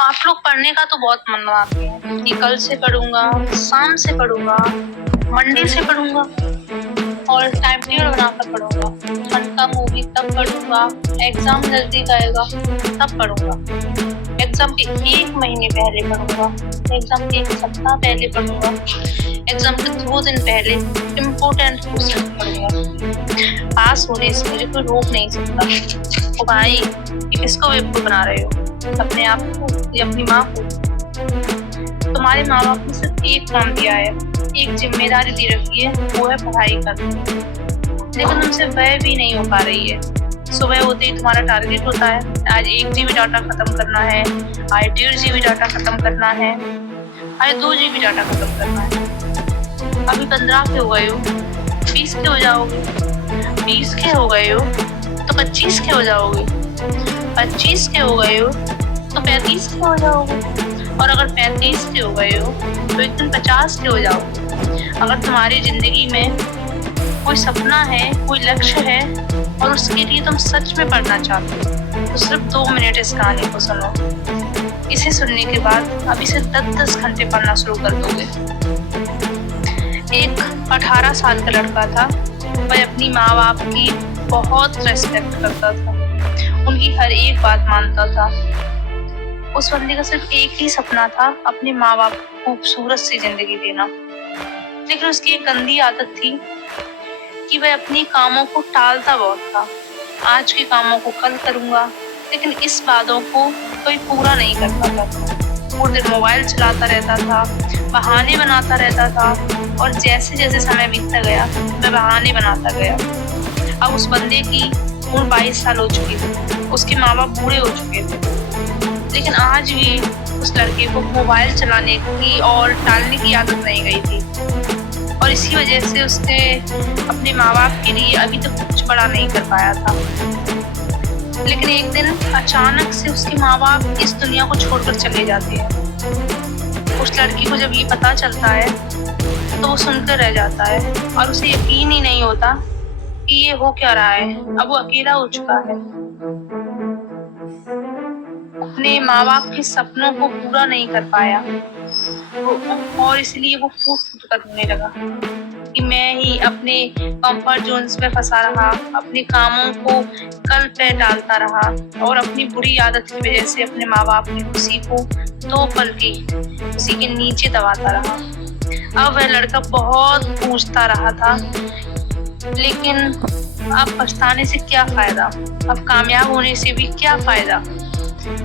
आप लोग पढ़ने का तो बहुत मन बनाते हैं कि कल से पढ़ूंगा, शाम से पढ़ूंगा, मंडे से पढ़ूंगा और टाइम टेबल बनाकर पढ़ूंगा। फन का मूवी तब पढ़ूंगा, एग्जाम नजदीक आएगा तब पढ़ूंगा, एग्जाम के 1 महीने पहले पढ़ूंगा, एग्जाम के 1 सप्ताह पहले पढ़ूंगा, एग्जाम के 2 दिन पहले इम्पोर्टेंट क्वेश्चन पढ़ूंगा। पास होने से मुझे कोई रोक नहीं सकता। ओ भाई, ये किसको बेवकूफ बना रहे हो? अपने आप को या अपनी माँ को? तुम्हारे माँ बाप ने सिर्फ एक काम दिया है, एक जिम्मेदारी दी रखी है, वो है पढ़ाई करना। लेकिन तुमसे वह भी नहीं हो पा रही है। सुबह होते ही तुम्हारा टारगेट होता है, आज 1 GB डाटा खत्म करना है, आज 1.5 GB डाटा खत्म करना है, आज 2 GB डाटा खत्म करना है। अभी 15 के हो गए हो, 20 के हो जाओगे, 20 के हो गए हो तो 25 के हो जाओगे, 25 के हो गए हो तो 35 के हो जाओगे, और अगर 35 के हो गए हो तो एक दिन 50 के हो जाओगे। अगर तुम्हारी जिंदगी में कोई सपना है, कोई लक्ष्य है और उसके लिए तुम सच में पढ़ना चाहते हो तो सिर्फ 2 मिनट इस कहानी को सुनो। इसे सुनने के बाद अब इसे 10-10 घंटे पढ़ना शुरू कर दोगे। एक 18 साल का लड़का था। वह अपनी माँ बाप की बहुत रेस्पेक्ट करता था, उनकी हर एक बात मानता था। उस बंदे का सिर्फ एक ही सपना था, अपने माँ बाप को खूबसूरत सी जिंदगी देना। लेकिन उसकी एक गंदी आदत थी कि वह अपनी कामों को टालता बहुत था। आज के कामों को कल करूंगा, लेकिन इस बातों को कोई पूरा नहीं कर पाता था। पूरे दिन मोबाइल चलाता रहता था, बहाने बनाता रहता था, और जैसे जैसे समय बीतता गया वह बहाने बनाता गया। अब उस बंदे की उम्र 22 साल हो चुकी थी, उसके माँ बाप बूढ़े हो चुके थे, लेकिन आज भी उस लड़के को मोबाइल चलाने की और टालने की आदत नहीं गई थी, और इसी वजह से उसने अपने माँ बाप के लिए अभी तक कुछ बड़ा नहीं कर पाया था। लेकिन एक दिन अचानक से उसके माँ बाप इस दुनिया को छोड़कर चले जाते हैं। उस लड़की को जब ये पता चलता है तो वो सुनकर रह जाता है, और उसे यकीन ही नहीं होता कि ये हो क्या रहा है। अब वो अकेला हो चुका है, अपने माँ बाप के सपनों को पूरा नहीं कर पाया, और इसलिए वो फूट फूट कर रोने लगा कि मैं ही अपने कंफर्ट जोन्स में फंसा रहा, अपने कामों को कल पे डालता रहा, और अपनी बुरी आदत की वजह से अपने माँ बाप की खुशी को 2 पल की खुशी के नीचे दबाता रहा। अब वह लड़का बहुत पूछता रहा था, लेकिन अब पछताने से क्या फायदा, अब कामयाब होने से भी क्या फायदा।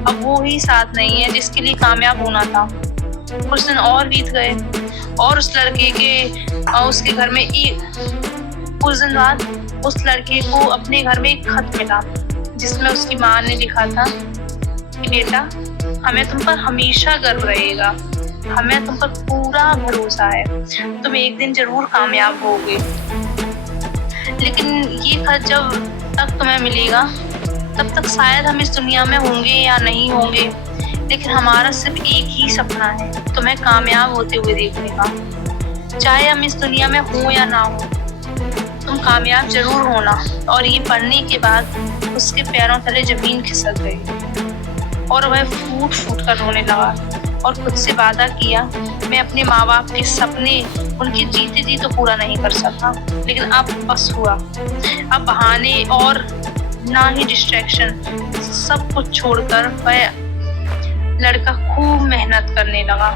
अब वो ही साथ नहीं है जिसके लिए कामयाब होना था। कुछ दिन और बीत गए, और उस लड़के के उसके घर में कुछ दिन बाद उस लड़के को अपने घर में एक खत मिला, जिसमें उसकी माँ ने लिखा था कि बेटा, हमें तुम पर हमेशा गर्व रहेगा, हमें तुम पर पूरा भरोसा है, तुम एक दिन जरूर कामयाब होगे। लेकिन ये खत जब तक तुम्हें मिलेगा तब तक शायद हम इस दुनिया में होंगे या नहीं होंगे, लेकिन हमारा सिर्फ एक ही सपना है, तुम्हें कामयाब होते हुए देखने का। चाहे हम इस दुनिया में हो या ना हो, तुम कामयाब जरूर होना। और ये पढ़ने के बाद उसके पैरों तले जमीन खिसक गई, और वह फूट फूट कर रोने लगा, और खुद से वादा किया, मैं अपने माँ बाप के सपने उनके जीते जी तो पूरा नहीं कर सका, लेकिन अब बस हुआ। अब बहाने और ना ही डिस्ट्रैक्शन, सब कुछ छोड़कर वह लड़का खूब मेहनत करने लगा।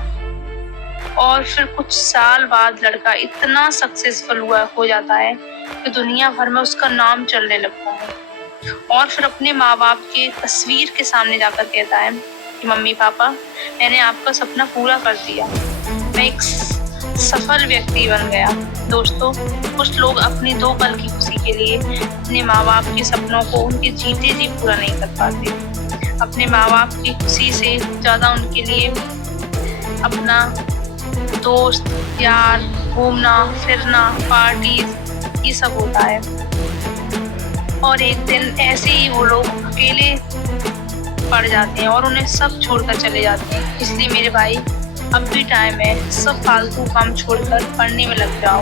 और फिर कुछ साल बाद लड़का इतना सक्सेसफुल हो जाता है कि दुनिया भर में उसका नाम चलने लगता है, और फिर अपने माँ बाप के तस्वीर के सामने जाकर कहता है कि मम्मी पापा, मैंने आपका सपना पूरा कर दिया, मैं एक सफल व्यक्ति बन गया। दोस्तों, कुछ लोग अपनी 2 पल की खुशी के लिए अपने माँ बाप के सपनों को उनके जीते जी पूरा नहीं कर पाते। अपने माँ बाप की खुशी से ज़्यादा उनके लिए अपना दोस्त यार, घूमना फिरना, पार्टी, ये सब होता है। और एक दिन ऐसे ही वो लोग अकेले पड़ जाते हैं और उन्हें सब छोड़कर चले जाते हैं। इसलिए मेरे भाई, अब भी टाइम है, सब फालतू काम छोड़कर पढ़ने में लग जाओ।